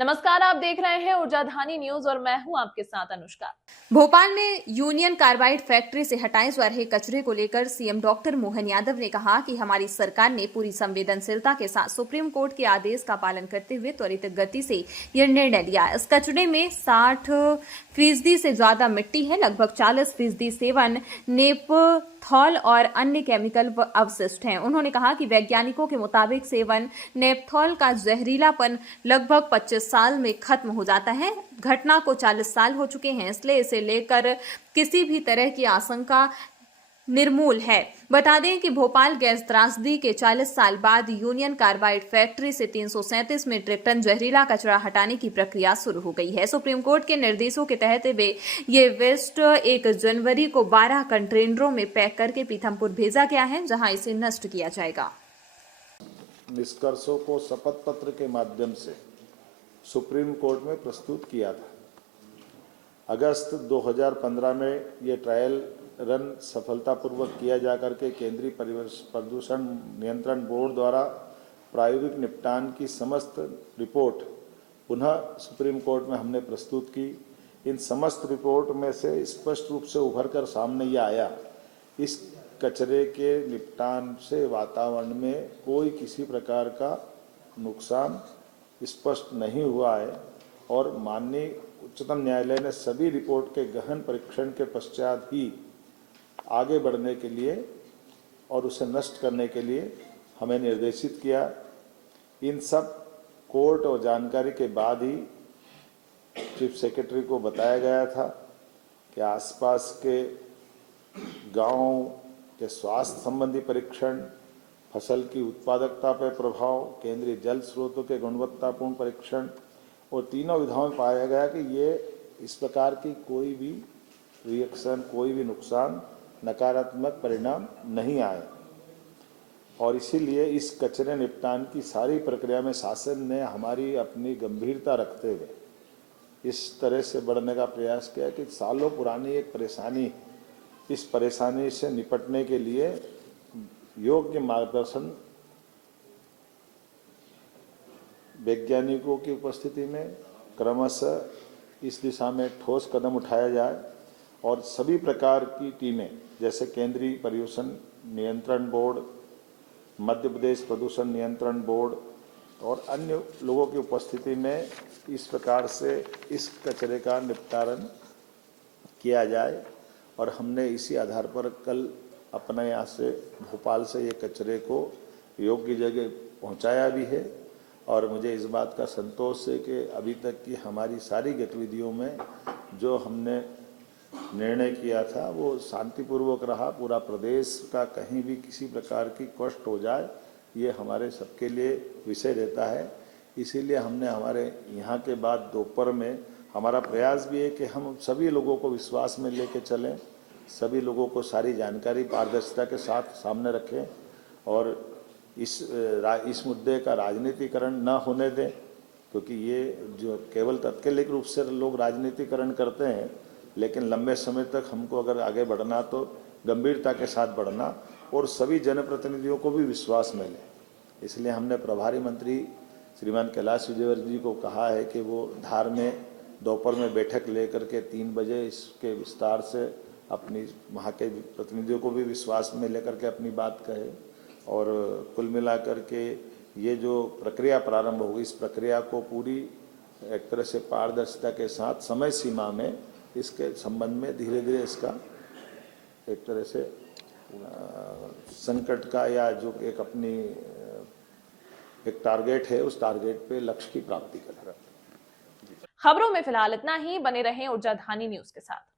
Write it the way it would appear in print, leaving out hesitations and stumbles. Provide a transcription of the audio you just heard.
नमस्कार, आप देख रहे हैं ऊर्जाधानी न्यूज और मैं हूं आपके साथ अनुष्का। भोपाल में यूनियन कार्बाइड फैक्ट्री से हटाए जा रहे कचरे को लेकर सीएम डॉक्टर मोहन यादव ने कहा कि हमारी सरकार ने पूरी संवेदनशीलता के साथ सुप्रीम कोर्ट के आदेश का पालन करते हुए त्वरित गति से यह निर्णय लिया। इस कचरे में 60% से ज्यादा मिट्टी है, लगभग 40% सेवन नेपथॉल और अन्य केमिकल अवशिष्ट हैं। उन्होंने कहा कि वैज्ञानिकों के मुताबिक सेवन नेपथॉल का जहरीलापन लगभग 25 साल में खत्म हो जाता है। घटना को 40 साल हो चुके हैं, इसलिए इसे लेकर किसी भी तरह की आशंका निर्मूल है। बता दें कि भोपाल गैस त्रासदी के 40 साल बाद यूनियन कार्बाइड फैक्ट्री से 337 मीट्रिक टन जहरीला कचरा हटाने की प्रक्रिया शुरू हो गई है। सुप्रीम कोर्ट के निर्देशों के तहत ये वेस्ट 1 जनवरी को 12 कंटेनरों में पैक करके पीथमपुर भेजा गया है, जहां इसे नष्ट किया जाएगा। निष्कर्षों को शपथ पत्र के माध्यम से सुप्रीम कोर्ट में प्रस्तुत किया था। अगस्त 2015 में ये ट्रायल रन सफलतापूर्वक किया जाकर के केंद्रीय प्रदूषण नियंत्रण बोर्ड द्वारा प्रायोगिक निपटान की समस्त रिपोर्ट पुनः सुप्रीम कोर्ट में हमने प्रस्तुत की। इन समस्त रिपोर्ट में से स्पष्ट रूप से उभर कर सामने ये आया, इस कचरे के निपटान से वातावरण में कोई किसी प्रकार का नुकसान स्पष्ट नहीं हुआ है और माननीय उच्चतम न्यायालय ने सभी रिपोर्ट के गहन परीक्षण के पश्चात ही आगे बढ़ने के लिए और उसे नष्ट करने के लिए हमें निर्देशित किया। इन सब कोर्ट और जानकारी के बाद ही चीफ सेक्रेटरी को बताया गया था कि आसपास के गांवों के स्वास्थ्य संबंधी परीक्षण, फसल की उत्पादकता पर प्रभाव, केंद्रीय जल स्रोतों के गुणवत्तापूर्ण परीक्षण और तीनों विधाओं में पाया गया कि ये इस प्रकार की कोई भी रिएक्शन, कोई भी नुकसान, नकारात्मक परिणाम नहीं आए। और इसीलिए इस कचरे निपटान की सारी प्रक्रिया में शासन ने हमारी अपनी गंभीरता रखते हुए इस तरह से बढ़ने का प्रयास किया कि सालों पुरानी एक परेशानी, इस परेशानी से निपटने के लिए योग्य मार्गदर्शन वैज्ञानिकों की उपस्थिति में क्रमशः इस दिशा में ठोस कदम उठाया जाए और सभी प्रकार की टीमें जैसे केंद्रीय प्रदूषण नियंत्रण बोर्ड, मध्य प्रदेश प्रदूषण नियंत्रण बोर्ड और अन्य लोगों की उपस्थिति में इस प्रकार से इस कचरे का निपटान किया जाए। और हमने इसी आधार पर कल अपने यहाँ से भोपाल से ये कचरे को योग्य जगह पहुँचाया भी है। और मुझे इस बात का संतोष है कि अभी तक की हमारी सारी गतिविधियों में जो हमने निर्णय किया था वो शांतिपूर्वक रहा। पूरा प्रदेश का कहीं भी किसी प्रकार की कष्ट हो जाए ये हमारे सबके लिए विषय रहता है। इसीलिए हमने हमारे यहाँ के बाद दोपहर में हमारा प्रयास भी है कि हम सभी लोगों को विश्वास में लेके चलें, सभी लोगों को सारी जानकारी पारदर्शिता के साथ सामने रखें और इस मुद्दे का राजनीतिकरण न होने दें, क्योंकि ये जो केवल तात्कालिक रूप से लोग राजनीतिकरण करते हैं, लेकिन लंबे समय तक हमको अगर आगे बढ़ना तो गंभीरता के साथ बढ़ना और सभी जनप्रतिनिधियों को भी विश्वास में लें। इसलिए हमने प्रभारी मंत्री श्रीमान कैलाश विजयवर्गीय जी को कहा है कि वो धार में दोपहर में बैठक लेकर के 3 बजे इसके विस्तार से अपनी वहाँ के प्रतिनिधियों को भी विश्वास में लेकर के अपनी बात कहे। और कुल मिलाकर के ये जो प्रक्रिया प्रारंभ होगी, इस प्रक्रिया को पूरी एक तरह से पारदर्शिता के साथ समय सीमा में इसके संबंध में धीरे धीरे इसका एक तरह से संकट का या जो एक अपनी एक टारगेट है उस टारगेट पे लक्ष्य की प्राप्ति करेगा। खबरों में फिलहाल इतना ही। बने रहें ऊर्जाधानी न्यूज के साथ।